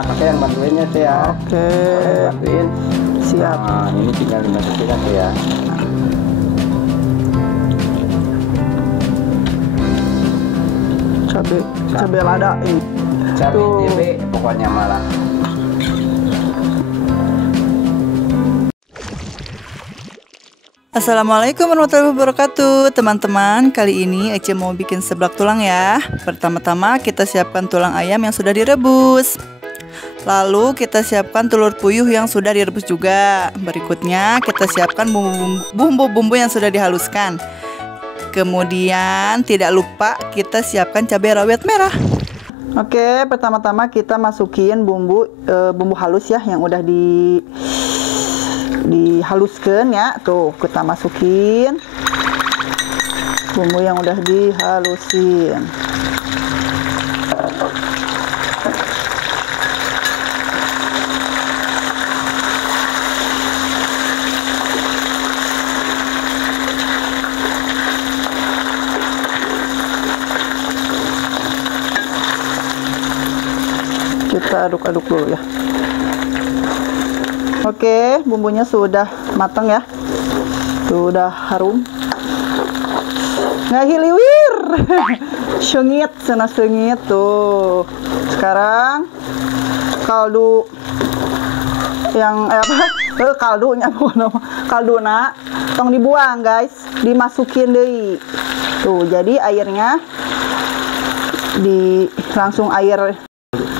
Kakak yang bantuin ya Teh ya. Oke. Bantuin. Siap. Nah, ini tinggal dimasukin aja ya. Cabe lada ini. Cabai Tuh. DB pokoknya malah. Assalamualaikum warahmatullahi wabarakatuh. Teman-teman, kali ini Ece mau bikin seblak tulang ya. Pertama-tama kita siapkan tulang ayam yang sudah direbus. Lalu kita siapkan telur puyuh yang sudah direbus juga. Berikutnya kita siapkan bumbu-bumbu yang sudah dihaluskan. Kemudian tidak lupa kita siapkan cabai rawit merah. Oke, pertama-tama kita masukin bumbu halus ya yang udah dihaluskan ya. Tuh, kita masukin bumbu yang udah dihalusin. Kita aduk-aduk dulu ya. Oke, bumbunya sudah matang ya. Sudah harum. Ngahiliwir. Sengit, sana sengit tuh. Sekarang kaldu yang kalduna tong dibuang guys, dimasukin deh. Tuh, jadi airnya langsung air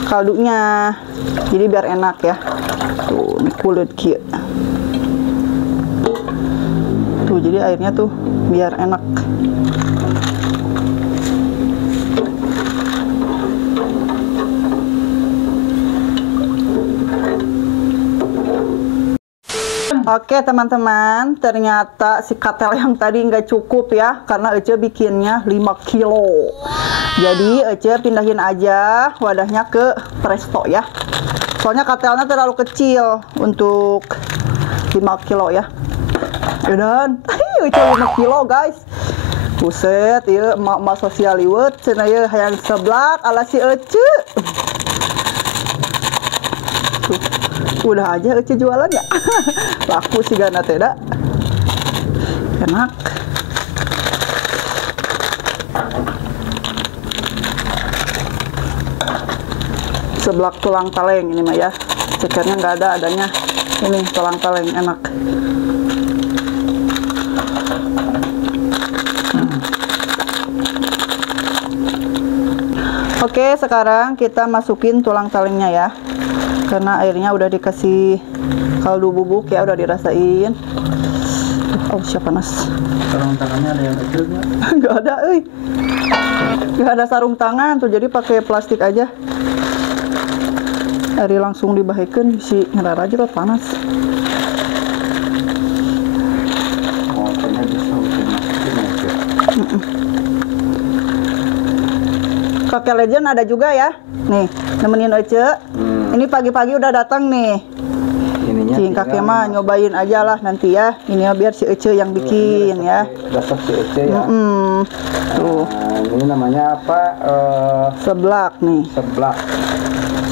kaldunya, jadi biar enak ya. Tuh, ini kulit kia. Tuh, jadi airnya tuh biar enak. Oke teman-teman, ternyata si katel yang tadi nggak cukup ya, karena Ece bikinnya 5 kilo. Jadi Ece pindahin aja wadahnya ke presto ya. Soalnya katelnya terlalu kecil untuk 5 kilo ya. Dan Ece 5 kilo guys. Buset, ya emak-emak sosial liwet cenah ya hayang seblak ala si Ece. Udah aja Ece jualan ya. Laku sih gana tidak. Enak. Seblak tulang taleng ini mah ya. Cekernya nggak ada, adanya ini tulang taleng enak. Oke, sekarang kita masukin tulang talengnya ya. Karena airnya udah dikasih kaldu bubuk ya, udah dirasain. Oh, siapa panas. Sarung tangannya ada yang kecil nggak? Nggak ada, nggak ada sarung tangan tuh, jadi pakai plastik aja. Ari langsung dibahekeun si ngerar aja panas. Oh, kayaknya bisa dimasukin aja. Kakek Legend ada juga ya. Nih, nemenin Ece. Ini pagi-pagi udah datang nih. Ininya Si kakek mah nyobain aja lah nanti ya. Ini ya biar si Ece yang bikin ya. Dasar si Ece ya. Tuh, Nah, ini namanya apa? seblak nih.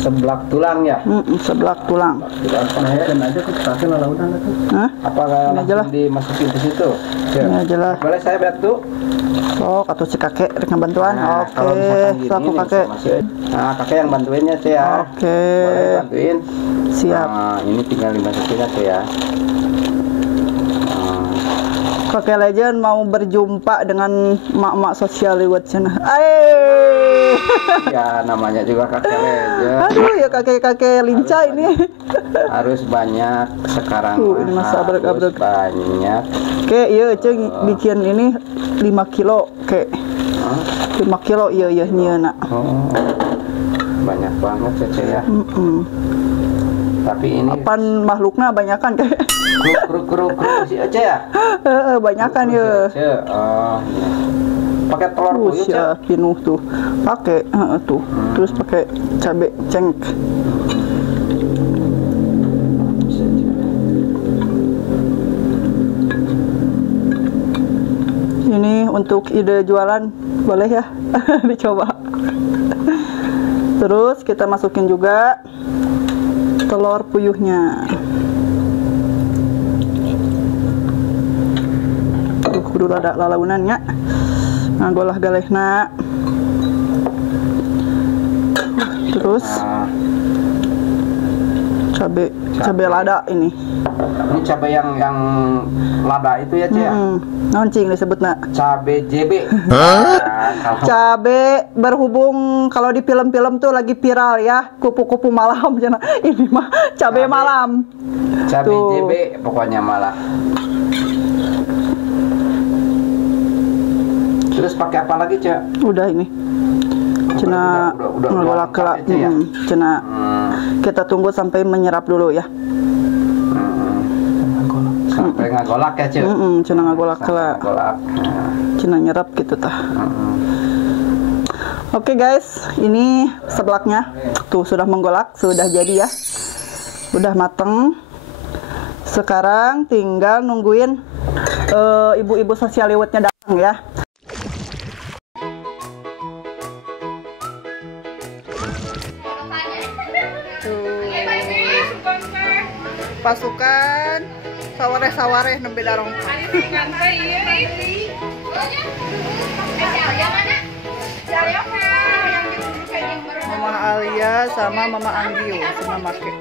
Seblak tulang ya. Seblak tulang. Tulang ya, dan aja tuh kasih lah udah tuh. Hah? Apakah Ini aja lah. langsung dimasukin ke situ? Ini aja lah. Boleh saya bantu? Oh, atau si kakek dengan bantuan. Nah, kalau Oke, misalkan gini aku nih, kakek. nah, kakek yang bantuinnya sih ya. Oke. Boleh bantuin. Siap. Nah, ini tinggal dimasukin aja ya. Kakek Legend mau berjumpa dengan mak-mak sosial lewat sana. Ayo. Ya, namanya juga kakek legend. Aduh, ya kakek-kakek lincah ini. Harus banyak sekarang. Ini mah harus sabrek-abrek. banyak. Oke, iya Ceng bikin ini 5 kilo. Oke. 5 kilo iya nyeuna. Oh, banyak banget Cece ya. Tapi ini Pan makhluknya banyakan kayak. kru si Ece ya. Banyakan ya. Ece. Oh, iya. Pakai telur puyuh Ya, Cek. pinuh tuh. Pakai tuh. Terus pakai cabe cengk. Ini untuk ide jualan boleh ya dicoba. Terus kita masukin juga telur puyuhnya. Kudu rada lalaunannya. Ngagolah galehna. Terus cabe lada ini. Ini cabai yang lada itu ya, Cek? Naon cing disebutna? Cabai JB. Cabe berhubung kalau di film-film tuh lagi viral ya, kupu-kupu malam cenah. Ini mah cabe malam. Cabai Tuh. JB pokoknya malah. Terus pakai apa lagi, Cek? Udah ini. Cenah udah ngagolak lengkap itu ya? cenah kita tunggu sampai menyerap dulu ya. Sampai ngagolak ya, Cek? Cenah ngagolak heula. Ngagolak. Cenah nyerap gitu tah. Oke guys, ini seblaknya tuh sudah menggolak, sudah jadi ya, udah mateng. Sekarang tinggal nungguin ibu-ibu sosialiwetnya datang ya. Pasukan sawareh-sawareh nembe darong. Mama Alia sama Mama Anggio sama make.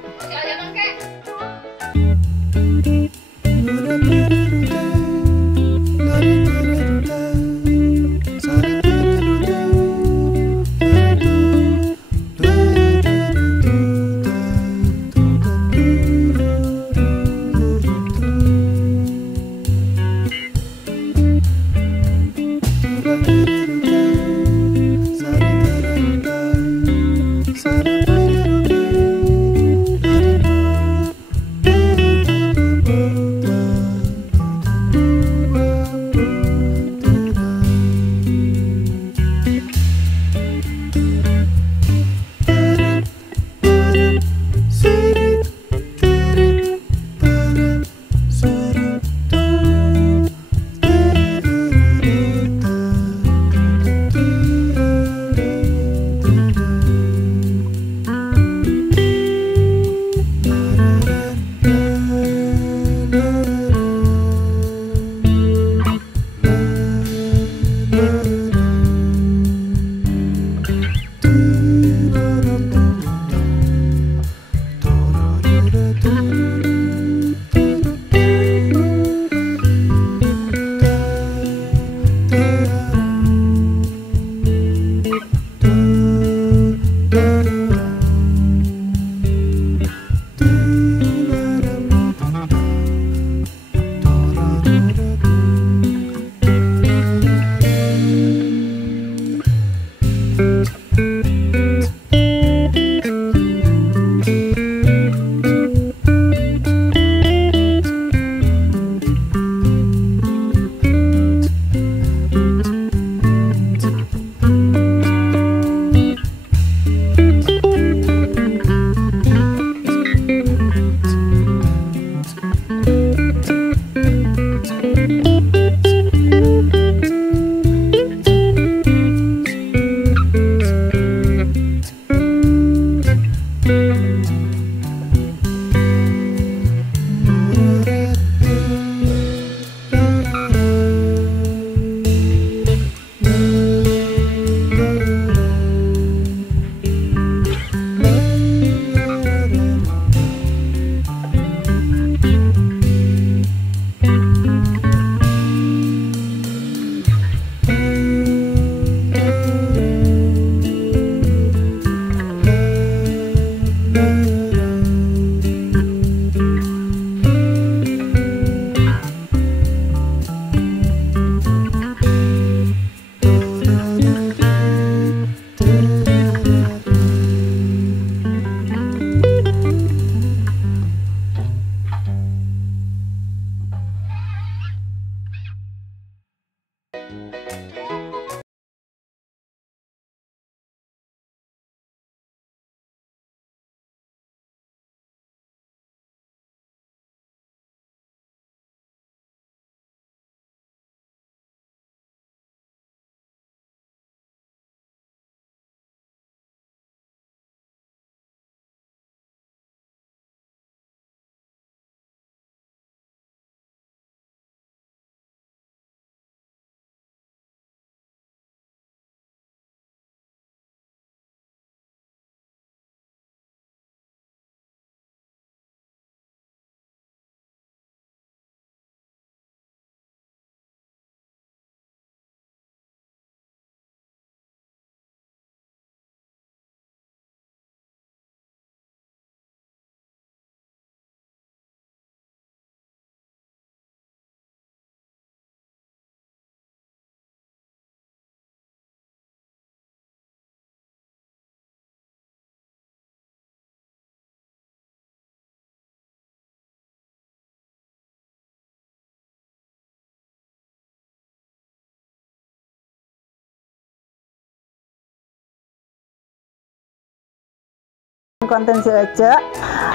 konten-konten si Ece.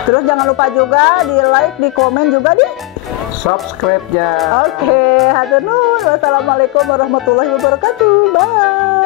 Terus jangan lupa juga di like, di komen juga di subscribe ya. Oke, hatur nuhun. Wassalamualaikum warahmatullahi wabarakatuh. Bye.